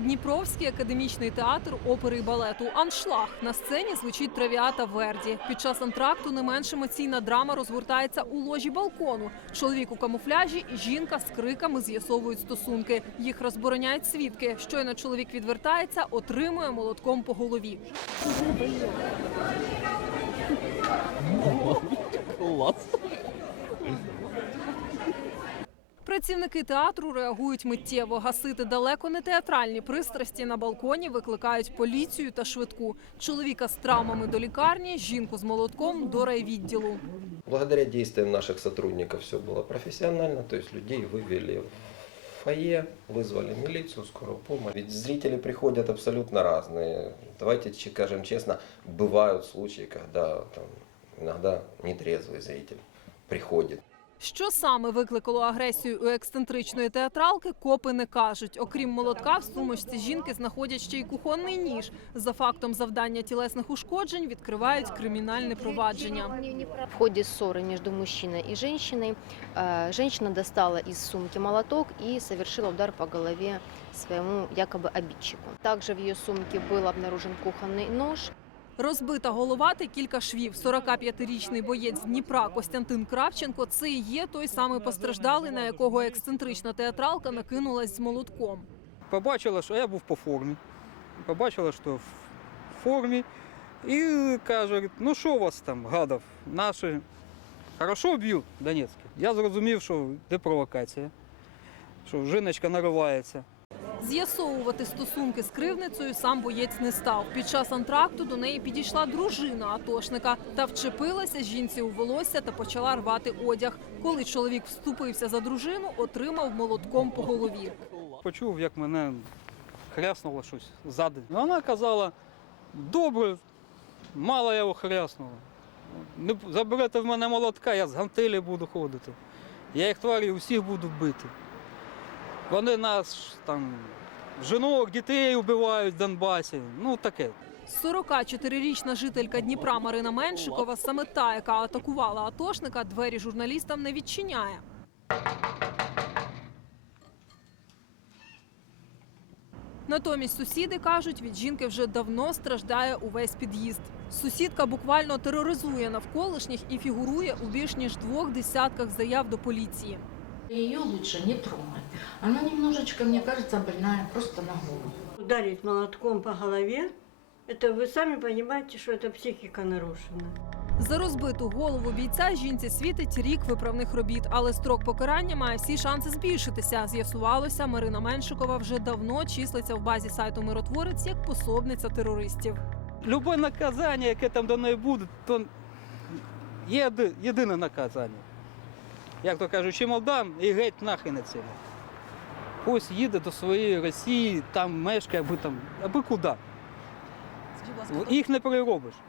Дніпровський академічний театр опери і балету Аншлаг на сцені звучить травіата Верді. Під час антракту не менш емоційна драма розгортається у ложі балкону. Чоловік у камуфляжі і жінка з криками з'ясовують стосунки. Їх розбороняють свідки. Щойно чоловік відвертається, отримує молотком по голові. Клас. Працівники театру реагують миттєво. Гасити далеко не театральні пристрасті на балконі викликають поліцію та швидку. Чоловіка з травмами до лікарні, жінку з молотком до райвідділу. Благодаря действиям наших сотрудников все было профессионально, то есть людей вывели в фойе, вызвали милицию, скорую помощь. Ведь зрители приходят абсолютно разные. Давайте че- скажем честно, бывают случаи, когда там, иногда нетрезвый зритель приходит. Що саме викликало агресію у ексцентричної театралки, копи не кажуть. Окрім молотка, в сумочці жінки знаходять ще й кухонний ніж. За фактом завдання тілесних ушкоджень відкривають кримінальне провадження. В ходе ссоры между мужчиной и женщиной э, женщина достала из сумки молоток и совершила удар по голове своему якобы обидчику. Также в ее сумке был обнаружен кухонный нож. Розбита голова та кілька швів. 45-річний боєць Дніпра Костянтин Кравченко – це і є той самий постраждалий, на якого ексцентрична театралка накинулась з молотком. Побачила, що я був по формі. Побачила, що в формі. І каже, ну що у вас там, гадав, наші хорошо б'ють Донецькі. Я зрозумів, що де провокація, що жіночка наривається. З'ясовувати стосунки з кривницею сам боєць не став. Під час антракту до неї підійшла дружина атошника та вчепилася жінці у волосся та почала рвати одяг. Коли чоловік вступився за дружину, отримав молотком по голові. Почув, як мене хряснуло щось ззади. Вона казала, добре, мало я його хряснула. Не заберете в мене молотка, я з гантелі буду ходити. Я їх тварів усіх буду бити. Вони нас там, жінок, дітей вбивають в Донбасі. Ну таке. 44-річна жителька Дніпра Марина Меншикова, саме та, яка атакувала атошника, двері журналістам не відчиняє. Натомість сусіди кажуть, від жінки вже давно страждає увесь під'їзд. Сусідка буквально тероризує навколишніх і фігурує у більш ніж двох десятках заяв до поліції. Ее лучше не трогать. Она немножечко, мне кажется, больная просто на голову. Ударить молотком по голове, это вы сами понимаете, что это психика нарушена. За розбиту голову бійця жінці світить рік виправних робіт, але строк покарання має всі шанси збільшитися. З'ясувалося, Марина Меншикова вже давно числиться в базі сайту Миротворець як пособниця терористів. Любе наказання, яке там до неї буде, то є еди- єдине наказання. Як то кажуть, чим Молдан і геть нахрен на цього. Ось їде до своєї Росії, там мешкає, аби там, аби куди. Їх не переробиш.